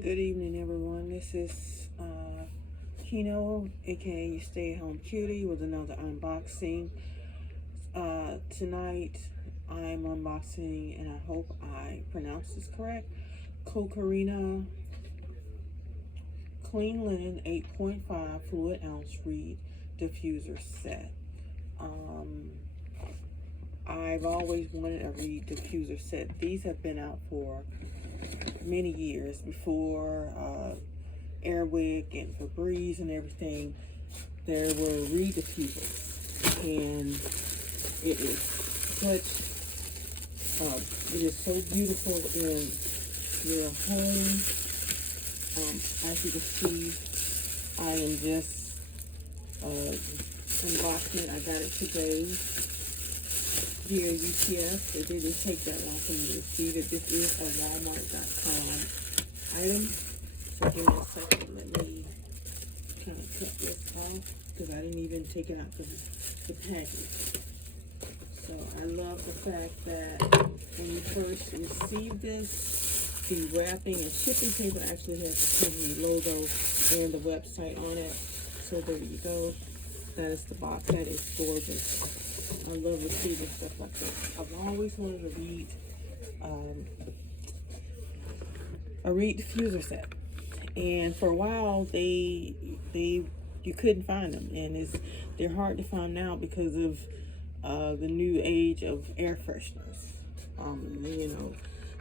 Good evening, everyone. This is Kino, aka You Stay Home Cutie, with another unboxing. Tonight, I'm unboxing, and I hope I pronounce this correct, COCORRINA Clean Linen 8.5 Fluid Ounce Reed Diffuser Set. I've always wanted a reed diffuser set. These have been out for many years before Airwick and Febreze and everything. There were reed diffusers, and it is so beautiful in your home. As you can see, I am just unboxing it. I got it today via UPS. It didn't take that long for me to receive it. This is a Walmart.com item. So give me a second. Let me kind of cut this off because I didn't even take it out of the package. So I love the fact that when you first receive this, the wrapping and shipping paper actually has the company logo and the website on it. So there you go. That is the box. That is gorgeous. I love receiving stuff like this. I've always wanted to read a reed diffuser set, and for a while you couldn't find them, and they're hard to find now because of the new age of air fresheners.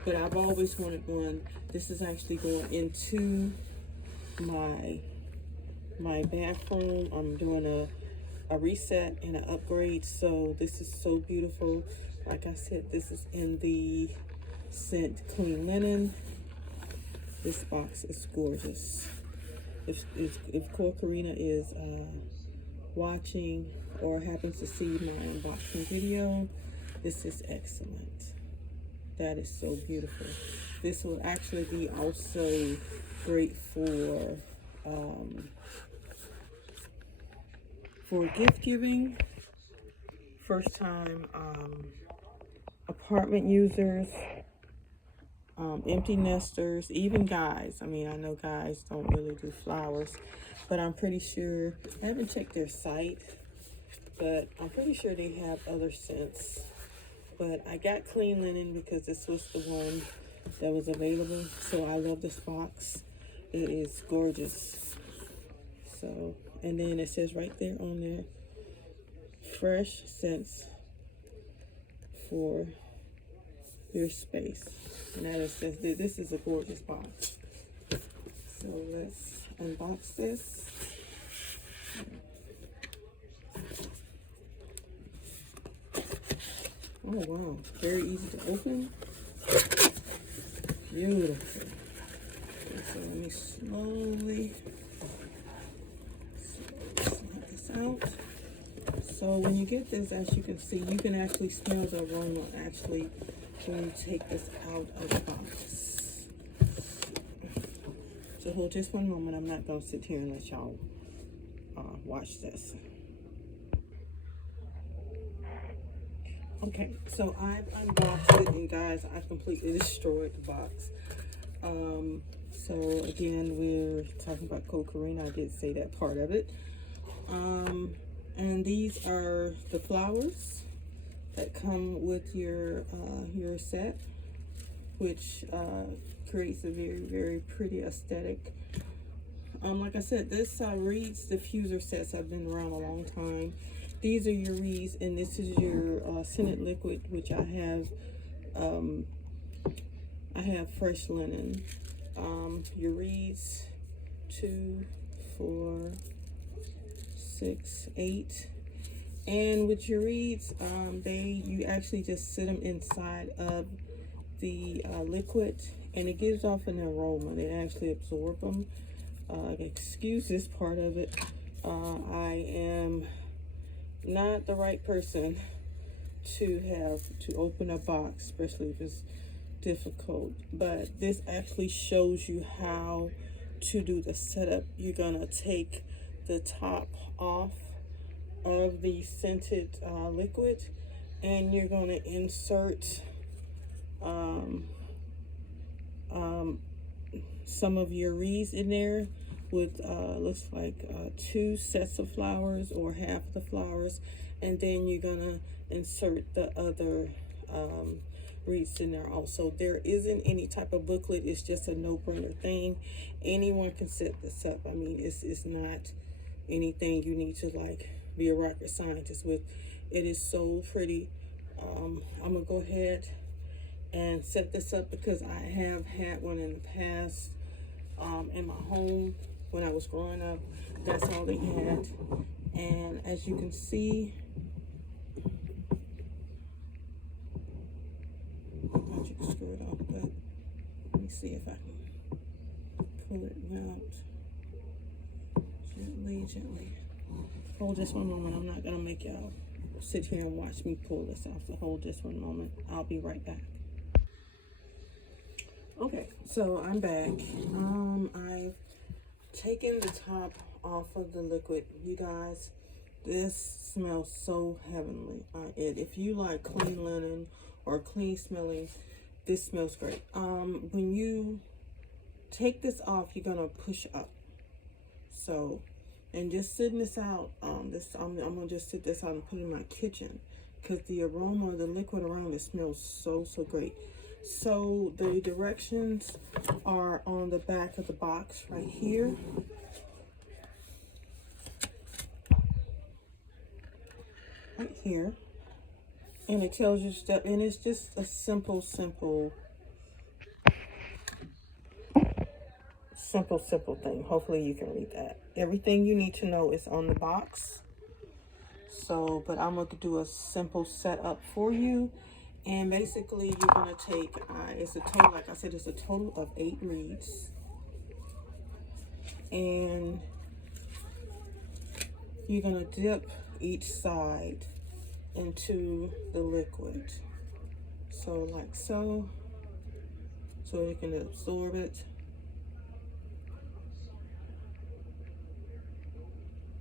But I've always wanted one. This is actually going into my bathroom. I'm doing a reset and an upgrade, so this is so beautiful. Like I said, this is in the scent Clean Linen. This box is gorgeous. If COCORRINA is watching or happens to see my unboxing video, this is excellent. That is so beautiful. This will actually be also great for gift giving, first time apartment users, empty nesters, even guys. I mean, I know guys don't really do flowers, but I'm pretty sure, I haven't checked their site, but I'm pretty sure they have other scents. But I got Clean Linen because this was the one that was available. So I love this box. It is gorgeous. So, and then it says right there on there, fresh scents for your space. And that is just, this is a gorgeous box. So let's unbox this. Oh wow, very easy to open. Beautiful. Okay, so let me slowly slide this out. So when you get this, as you can see, you can actually smell the aroma actually when you take this out of the box. So hold just one moment. I'm not going to sit here and let y'all watch this. Okay, so I've unboxed it, and guys, I completely destroyed the box. So again, we're talking about COCORRINA. I did say that part of it. And these are the flowers that come with your set, which creates a very, very pretty aesthetic. Like I said, this reeds diffuser sets have been around a long time. These are your reeds, and this is your scented liquid, which I have fresh linen. Your reeds, 2, 4, 6, 8. And with your reeds, you actually just sit them inside of the liquid, and it gives off an aroma. They actually absorb them. Excuse this part of it. I am not the right person to open a box, especially if it's difficult. But this actually shows you how to do the setup. You're gonna take the top off of the scented liquid, and you're going to insert some of your wreaths in there with looks like 2 sets of flowers or half the flowers, and then you're gonna insert the other wreaths in there also. There isn't any type of booklet, it's just a no-brainer thing. Anyone can set this up. I mean, it's not anything you need to like be a rocket scientist with. It is so pretty. I'm gonna go ahead and set this up because I have had one in the past in my home when I was growing up. That's all they had, and as you can see, you can screw it off, but let me see if I can pull it out gently. Hold just one moment. I'm not gonna make y'all sit here and watch me pull this off, so hold just one moment. I'll be right back. Okay, so I'm back. I've taken the top off of the liquid. You guys, this smells so heavenly. If you like clean linen or clean smelling, this smells great. When you take this off, you're gonna push up. So, and just sitting this out, I'm gonna just sit this out and put it in my kitchen because the aroma of the liquid around it smells so great. So the directions are on the back of the box right here. Right here. And it tells you step, and it's just a simple thing. Hopefully you can read that. Everything you need to know is on the box. So, but I'm going to do a simple setup for you. And basically you're going to take, it's a total, like I said, it's a total of 8 reeds. And you're going to dip each side into the liquid. So like so you can absorb it.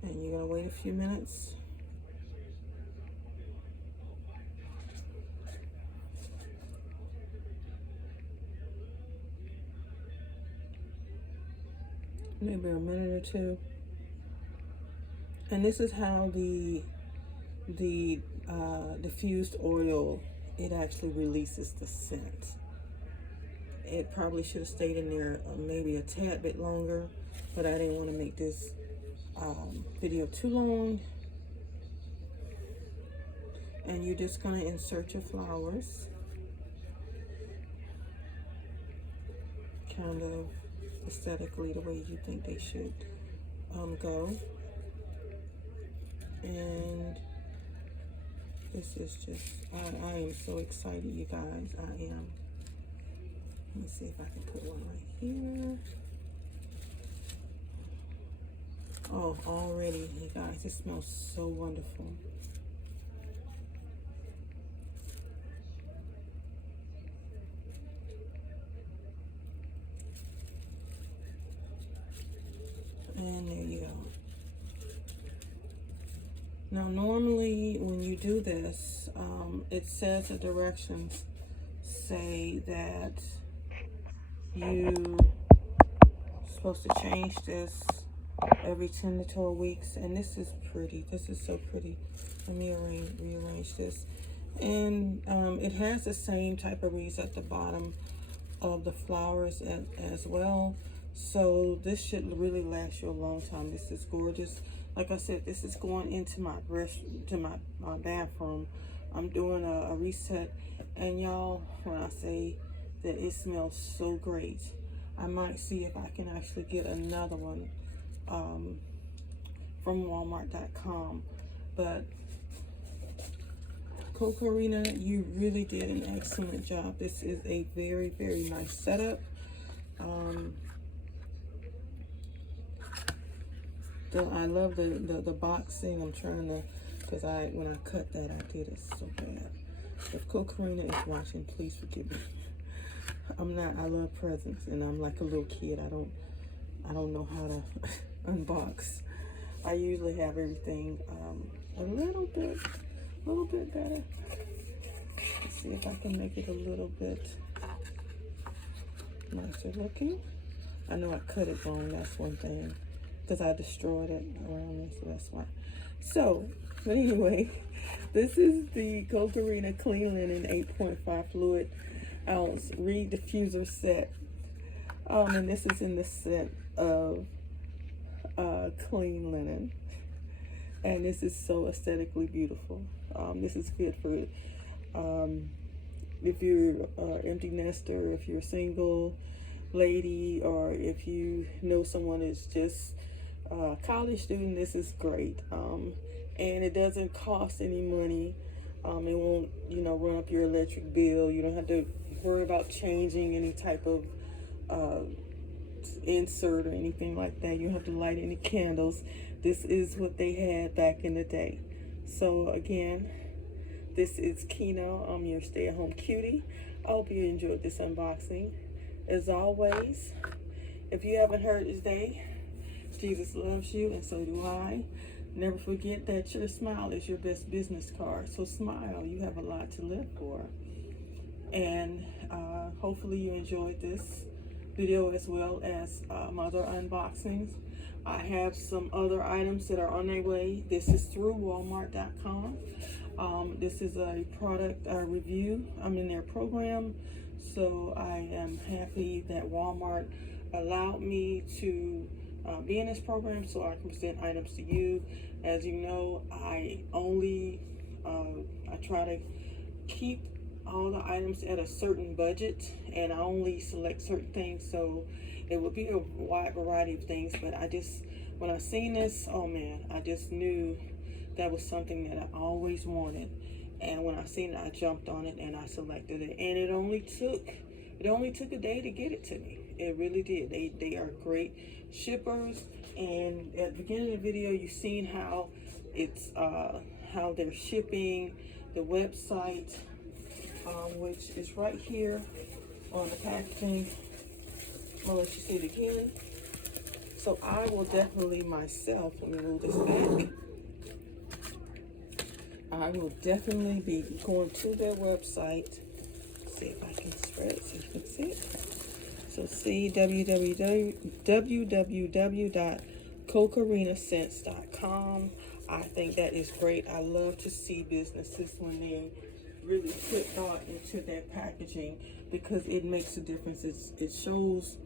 And you're going to wait a few minutes. Maybe a minute or two. And this is how the diffused oil, it actually releases the scent. It probably should have stayed in there maybe a tad bit longer, but I didn't want to make this video too long. And you're just going to insert your flowers kind of aesthetically the way you think they should go. And this is just, I am so excited, you guys. I am. Let me see if I can put one right here. Oh, already, you guys, it smells so wonderful. And there you go. Now, normally when you do this, it says the directions say that you're supposed to change this every 10 to 12 weeks. And this is pretty. This is so pretty. Let me rearrange this. And it has the same type of wreaths at the bottom of the flowers as well. So this should really last you a long time. This is gorgeous. Like I said, this is going into my my bathroom. I'm doing a reset, and y'all, when I say that it smells so great, I might see if I can actually get another one from Walmart.com. But COCORRINA, you really did an excellent job. This is a very nice setup. I love the boxing. I'm trying to, because when I cut that, I did it so bad. If COCORRINA is watching, please forgive me. I love presents, and I'm like a little kid. I don't know how to unbox. I usually have everything a little bit better. Let's see if I can make it a little bit nicer looking. I know I cut it wrong, that's one thing, because I destroyed it around me, so that's why. So, but anyway, this is the COCORRINA Clean Linen 8.5 fluid ounce Reed Diffuser set. And this is in the scent of clean linen. And this is so aesthetically beautiful. This is good for if you're empty nester, if you're a single lady, or if you know someone is just a college student. This is great. And it doesn't cost any money. It won't, run up your electric bill. You don't have to worry about changing any type of insert or anything like that. You don't have to light any candles. This is what they had back in the day. So again, this is Kino. I'm your stay-at-home cutie. I hope you enjoyed this unboxing. As always, if you haven't heard today, Jesus loves you and so do I. Never forget that your smile is your best business card. So smile. You have a lot to live for. And hopefully you enjoyed this video as well as my other unboxings. I have some other items that are on their way. This is through Walmart.com. This is a product review. I'm in their program, so I am happy that Walmart allowed me to be in this program so I can present items to you. As you know, I try to keep all the items at a certain budget, and I only select certain things, so it would be a wide variety of things. But when I seen this, oh man, I just knew that was something that I always wanted. And when I seen it, I jumped on it and I selected it. And it only took a day to get it to me. It really did. They are great shippers. And at the beginning of the video, you've seen how it's how they're shipping, the website, which is right here on the packaging. I'll let you see it again. So I will definitely myself, let me move this back. I will definitely be going to their website. See if I can spread it so you can see it. So see www.cocorrinascents.com. I think that is great. I love to see businesses when they really put thought into their packaging, because it makes a difference. It shows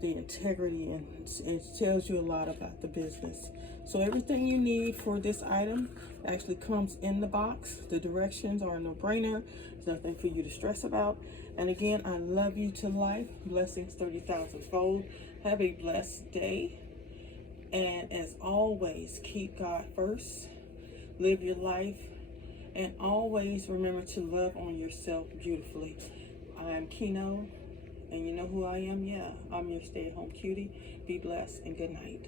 the integrity, and it tells you a lot about the business. So everything you need for this item actually comes in the box. The directions are a no-brainer. There's nothing for you to stress about. And again, I love you to life. Blessings 30,000-fold. Have a blessed day. And as always, keep God first. Live your life. And always remember to love on yourself beautifully. I'm Kino. And you know who I am? Yeah, I'm your stay-at-home cutie. Be blessed and good night.